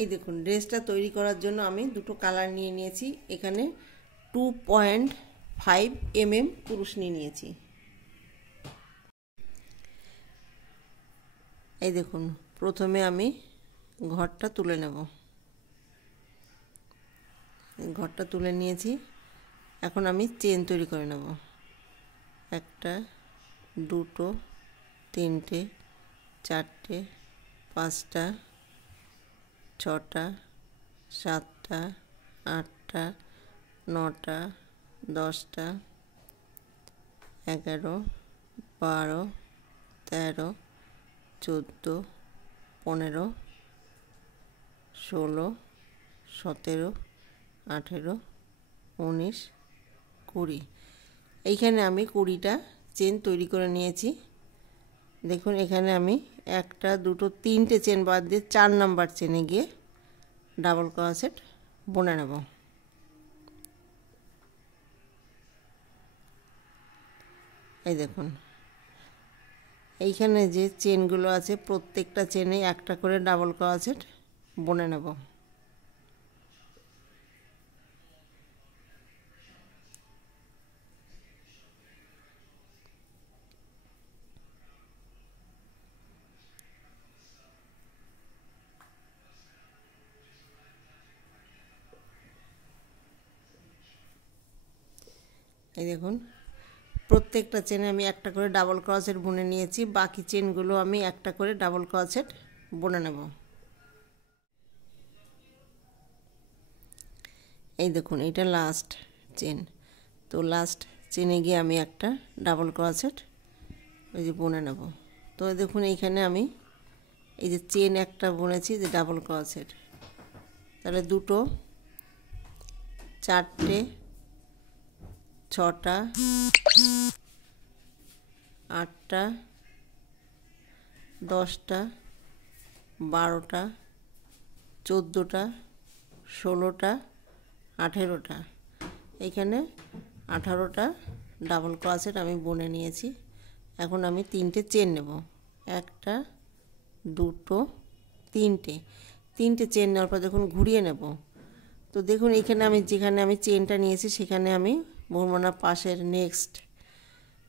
এই দেখুন ড্রেসটা তৈরি করার জন্য আমি দুটো কালার নিয়ে নিয়েছি। এখানে 2.5 mm কুরুশ নিয়েছি। এই দেখুন প্রথমে আমি ঘরটা তুলে নেব। ঘরটা তুলে নিয়েছি। এখন আমি চেন তৈরি করে নেব। একটা, দুটো, তিনটে, চারটে, পাঁচটা, ছটা, সাতটা, আটটা, নটা, 10টা, 11, 12, 13, 14, 15, 16, 17, 18, 19, 20। এইখানে আমি 20টা চেন তৈরি করে নিয়েছি। দেখুন এখানে আমি একটা, দুটো, তিনটে চেন বাদ দিয়ে 4 নাম্বার চেনে গিয়ে ডাবল ক্রোশেট বুনে নেব। এই দেখুন এইখানে যে চেনগুলো আছে প্রত্যেকটা চেনে একটা করে ডাবল ক্রোশেট বুনে নেব। এই দেখুন প্রত্যেকটা চেনে আমি একটা করে ডাবল ক্রোশেট বুনে নিয়েছি। বাকি চেনগুলো আমি একটা করে ডাবল ক্রোশেট বুনে নেব। এই দেখুন এটা লাস্ট চেন। তো লাস্ট চেনে গিয়ে আমি একটা ডাবল ক্রোশেট ওই যে বুনে নেব। তো দেখুন এইখানে আমি এই যে চেন একটা বুনেছি যে ডাবল ক্রোশেট, তাহলে দুটো, চারটে, ছটা, আটটা, 10টা, 12টা, 14টা, 16টা, 18টা, এইখানে 18টা ডাবল ক্রোশেট আমি বুনে নিয়েছি। এখন আমি তিনটে চেন নেব। একটা, দুটো, তিনটে চেন নেওয়ার পর দেখুন ঘুরিয়ে নেব। তো দেখুন এইখানে আমি যেখানে আমি চেনটা নিয়েছি সেখানে আমি বুনবোনা পাশের নেক্সট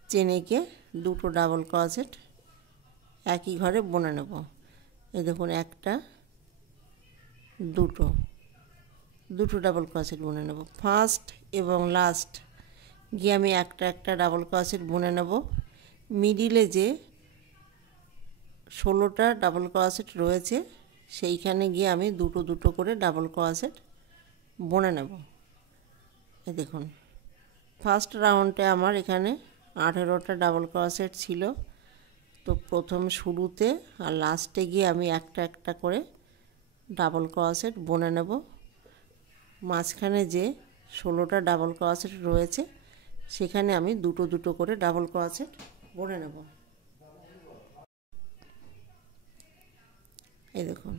চেনে গিয়ে দুটো ডাবল ক্রোশেট একই ঘরে বুনে নেব। এই দেখুন একটা, দুটো ডাবল ক্রোশেট বুনে নেব। ফার্স্ট এবং লাস্ট গিয়ে আমি একটা ডাবল ক্রোশেট বুনে নেব। মিডিলে যে 16টা ডাবল ক্রোশেট রয়েছে সেইখানে গিয়ে আমি দুটো করে ডাবল ক্রোশেট বুনে নেব। এই দেখুন ফার্স্ট রাউন্ডে আমার এখানে 18টা ডাবল ক্রোশেট ছিল। তো প্রথম শুরুতে আর লাস্টে গিয়ে আমি একটা করে ডাবল ক্রোশেট বুনে নেব। মাঝখানে যে 16টা ডাবল ক্রোশেট রয়েছে সেখানে আমি দুটো করে ডাবল ক্রোশেট বুনে নেব। এই দেখুন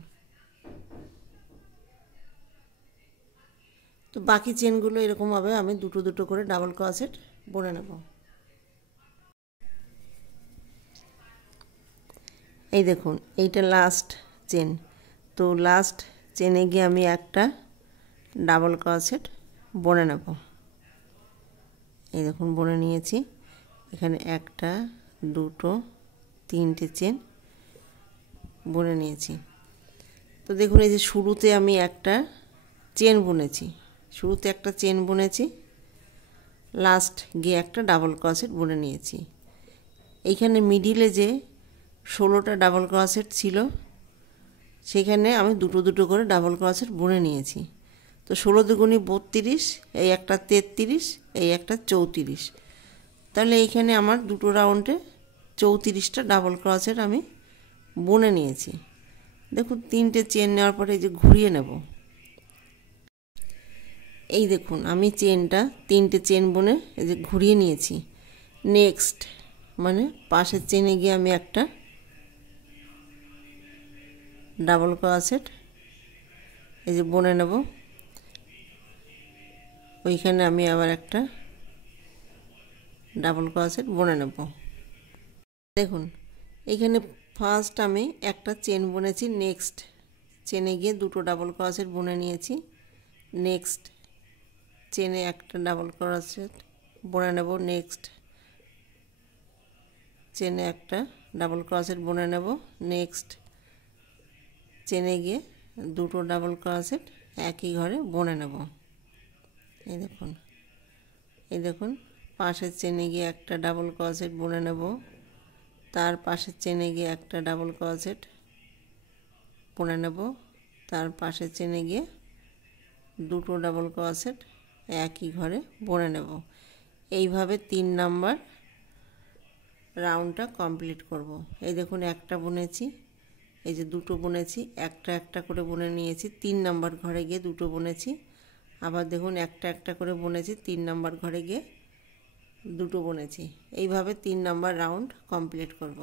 তো বাকি চেনগুলো এরকমভাবে আমি দুটো করে ডাবল ক্রোশেট বুনে নেব। এই দেখুন এইটা লাস্ট চেন। তো লাস্ট চেনে গিয়ে আমি একটা ডাবল ক্রোশেট বুনে নেব। এই দেখুন বুনে নিয়েছি। এখানে একটা, দুটো, তিনটে চেন বুনে নিয়েছি। তো দেখুন এই যে শুরুতে আমি একটা চেন বুনেছি, লাস্ট গিয়ে একটা ডাবল ক্রোশেট বুনে নিয়েছি। এইখানে মিডিলে যে 16টা ডাবল ক্রোশেট ছিল সেখানে আমি দুটো করে ডাবল ক্রোশেট বুনে নিয়েছি। তো 16 দুগুণে 32, এই একটা 33, এই একটা 34। তাহলে এইখানে আমার দুটো রাউন্ডে 34টা ডাবল ক্রোশেট আমি বুনে নিয়েছি। দেখুন তিনটে চেন নেওয়ার পরে এই যে ঘুরিয়ে নেব। এই দেখুন আমি তিনটে চেন বুনে এই যে ঘুরিয়ে নিয়েছি। নেক্সট মানে পাশের চেনে গিয়ে আমি একটা ডাবল ক্রোশেট এই যে বুনে নেব। ওইখানে আমি আবার একটা ডাবল ক্রোশেট বুনে নেব। দেখুন এইখানে ফার্স্ট আমি একটা চেন বুনেছি, নেক্সট চেনে গিয়ে দুটো ডাবল ক্রোশেট বুনে নিয়েছি। নেক্সট চেনে একটা ডাবল ক্রোশেট বুনে নেব। নেক্সট চেনে একটা ডাবল ক্রোশেট বুনে নেব। নেক্সট চেনে গিয়ে দুটো ডাবল ক্রোশেট একই ঘরে বুনে নেব। এই দেখুন, এই দেখুন, পাশের চেনে গিয়ে একটা ডাবল ক্রোশেট বুনে নেব। তার পাশের চেনে গিয়ে একটা ডাবল ক্রোশেট বুনে নেব। তার পাশের চেনে গিয়ে দুটো ডাবল ক্রোশেট একই ঘরে বুনে নেব। এইভাবে 3 নাম্বার রাউন্ডটা কমপ্লিট করব। এই দেখুন একটা বুনেছি, এই যে দুটো বুনেছি, একটা একটা করে বুনে নিয়েছি। 3 নাম্বার ঘরে গিয়ে দুটো বুনেছি। আবার দেখুন একটা একটা করে বুনেছি, 3 নাম্বার ঘরে গিয়ে দুটো বুনেছি। এইভাবে 3 নাম্বার রাউন্ড কমপ্লিট করব।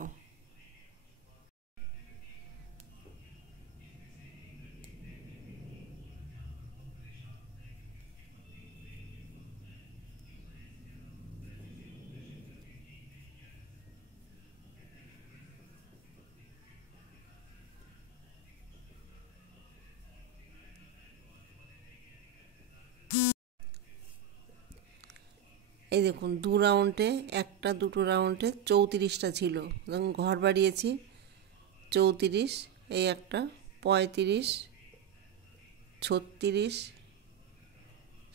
এই দেখুন 2 রাউন্ডে একটা দুটো রাউন্ডে 34টা ছিল, ঘর বাড়িয়েছি 34, এই একটা 35, 36,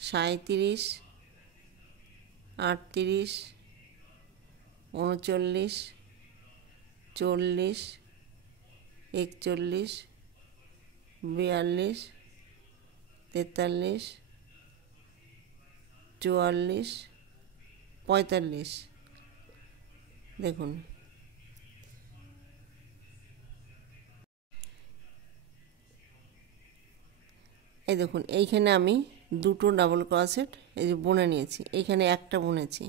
37, 38, 39, 40, 41, 42, 43, 44, 45। দেখুন এই দেখুন, এইখানে আমি দুটো ডাবল ক্রোশেট এই যে বুনে নিয়েছি, এইখানে একটা বুনেছি।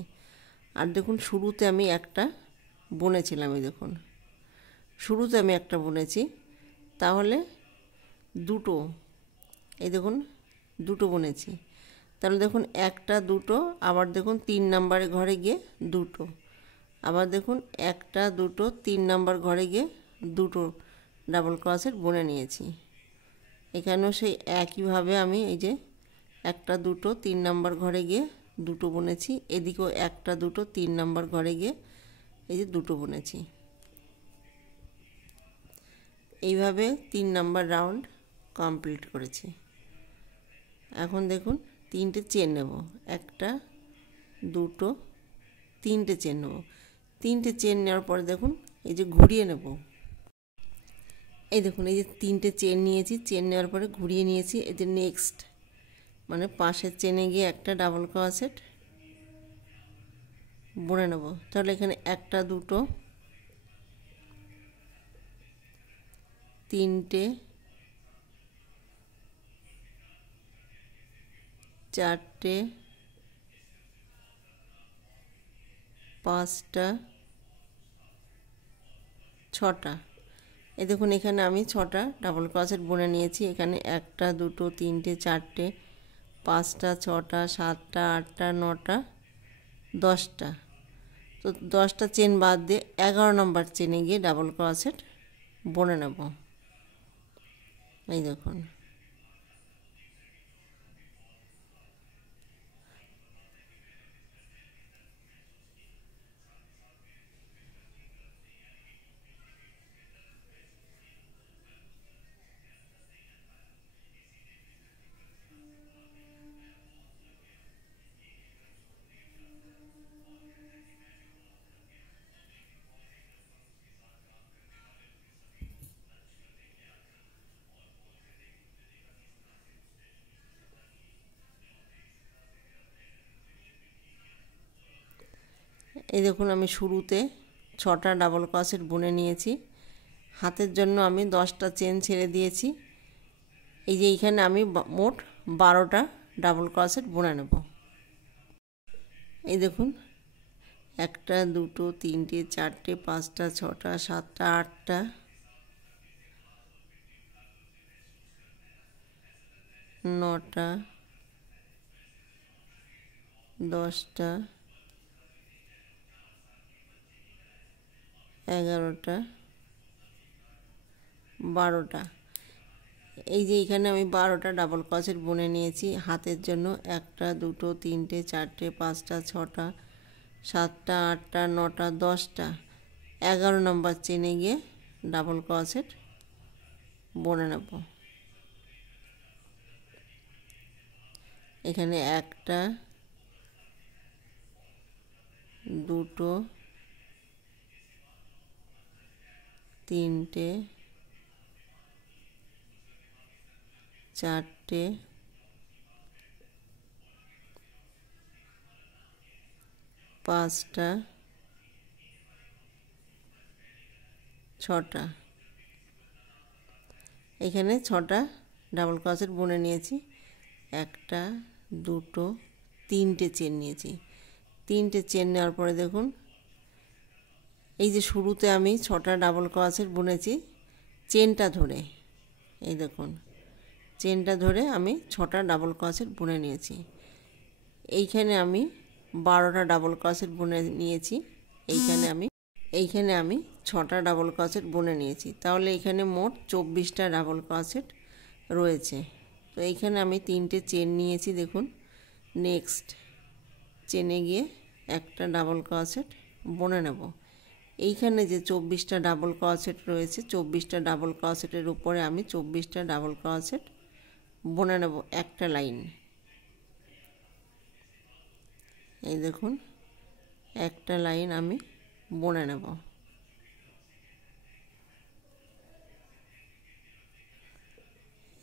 আর দেখুন শুরুতে আমি একটা বুনেছিলাম, এই দেখুন শুরুতে আমি একটা বুনেছি, তাহলে দুটো, এই দেখুন দুটো বুনেছি। তাহলে দেখুন একটা দুটো, আবার দেখুন 3 নাম্বার ঘরে গিয়ে দুটো, আবার দেখুন একটা দুটো 3 নাম্বার ঘরে গিয়ে দুটো ডাবল ক্রোশেট বুনে নিয়েছি। এখানেও সেই একইভাবে আমি এই যে একটা দুটো 3 নাম্বার ঘরে গিয়ে দুটো বুনেছি, এদিকেও একটা দুটো 3 নাম্বার ঘরে গিয়ে এই যে দুটো বুনেছি। এইভাবে 3 নাম্বার রাউন্ড কমপ্লিট করেছি। এখন দেখুন 3টে চেন নেব, একটা দুটো 3টে চেন নেব। 3টে চেন নেওয়ার পরে দেখুন এই যে ঘুরিয়ে নেব। এই দেখুন এই যে 3টে চেন নিয়েছি, চেন নেওয়ার পরে ঘুরিয়ে নিয়েছি। এই যে নেক্সট মানে পাশের চেনে গিয়ে একটা ডাবল ক্রোশেট বুনে নেব। তাহলে এখানে একটা দুটো 3টে 4টে 5টা 6টা। এই দেখুন এখানে আমি 6টা ডাবল ক্রোশেট বুনে নিয়েছি। এখানে একটা দুটো 3টে 4টে 5টা 6টা 7টা 8টা 9টা 10টা। তো 10টা চেন বাদ দিয়ে 11 নম্বর চেনে গিয়ে ডাবল ক্রোশেট বুনে নেব। এই দেখুন এই দেখুন আমি শুরুতে 6টা ডাবল ক্রোশেট বুনে নিয়েছি। হাতের জন্য আমি 10টা চেন ছেড়ে দিয়েছি। এই যে এইখানে আমি মোট 12টা ডাবল ক্রোশেট বুনে নেব। এই দেখুন একটা দুটো 3টে 4টে 5টা 6টা 7টা 8টা 9টা 10টা 11টা 12টা। এই যে এখানে আমি 12টা ডাবল ক্রোশেট বুনে নিয়েছি হাতের জন্য। 1টা 2টো 3টে 4টে 5টা 6টা 7টা 8টা 9টা 10টা 11 নম্বর চেনে গিয়ে ডাবল ক্রোশেট বুনে নেব। এখানে 1টা 2টো 3টে 4টে 5টা 6টা। এখানে 6টা ডাবল ক্রোশেট বুনে নিয়েছি। 1টা 2টো 3টে চেন নিয়েছি। 3টে চেন নেওয়ার পরে দেখুন এই যে শুরুতে আমি 6টা ডাবল ক্রোশেট বুনেছি চেনটা ধরে, এই দেখুন চেনটা ধরে আমি 6টা ডাবল ক্রোশেট বুনে নিয়েছি। এইখানে আমি 12টা ডাবল ক্রোশেট বুনে নিয়েছি। এইখানে আমি 6টা ডাবল ক্রোশেট বুনে নিয়েছি। তাহলে এখানে মোট 24টা ডাবল ক্রোশেট রয়েছে। তো এইখানে আমি 3টে চেন নিয়েছি। দেখুন নেক্সট চেনে গিয়ে একটা ডাবল ক্রোশেট বুনে নেব। এইখানে যে 24টা ডাবল ক্রোশেট রয়েছে 24টা ডাবল ক্রোশেটের উপরে আমি 24টা ডাবল ক্রোশেট বুনে নেব একটা লাইন। এই দেখুন একটা লাইন আমি বুনে নেব।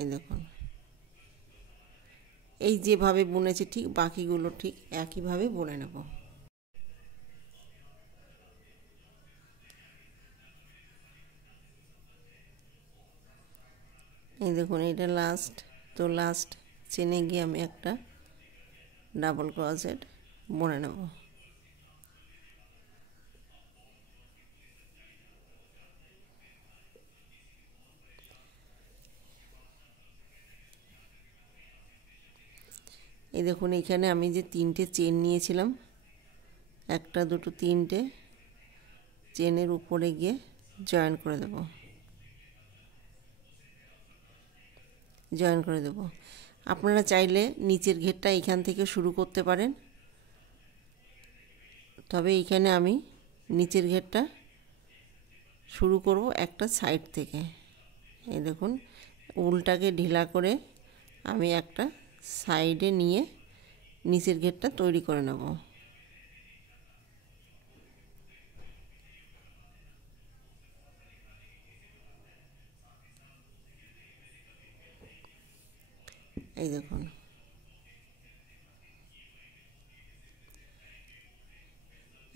এই দেখুন এই যেভাবে বুনেছি ঠিক বাকিগুলো ঠিক একইভাবে বুনে নেব। এই দেখুন এটা লাস্ট। তো লাস্ট চেনে গিয়ে আমি একটা ডাবল ক্রোশেট বুনে নেব। এই দেখুন এখানে আমি যে 3টে চেন নিয়েছিলাম 1টা 2টো 3টে চেনের উপরে গিয়ে জয়েন করে দেব। আপনারা চাইলে নিচের ঘেরটা এখান থেকে শুরু করতে পারেন, তবে এখানে আমি নিচের ঘেরটা শুরু করব একটা সাইড থেকে। এই দেখুন উলটাকে ঢিলা করে আমি একটা সাইডে নিয়ে নিচের ঘেরটা তৈরি করে নেব। এই দেখুন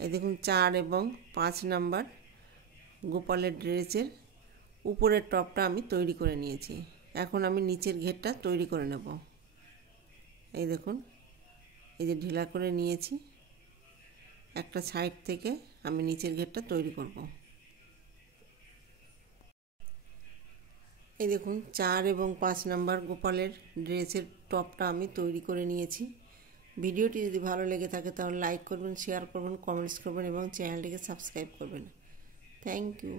এই দেখুন 4 এবং 5 নাম্বার গোপালের ড্রেসের উপরের টপটা আমি তৈরি করে নিয়েছি। এখন আমি নিচের ঘেরটা তৈরি করে নেব। এই দেখুন এই যে ঢিলা করে নিয়েছি একটা সাইড থেকে আমি নিচের ঘেরটা তৈরি করব। এই দেখুন 4 এবং 5 নাম্বার গোপালের ড্রেসের টপটা আমি তৈরি করে নিয়েছি। ভিডিওটি যদি ভালো লেগে থাকে তাহলে লাইক করবেন, শেয়ার করবেন, কমেন্টস করবেন এবং চ্যানেলটিকে সাবস্ক্রাইব করবেন। Thank you.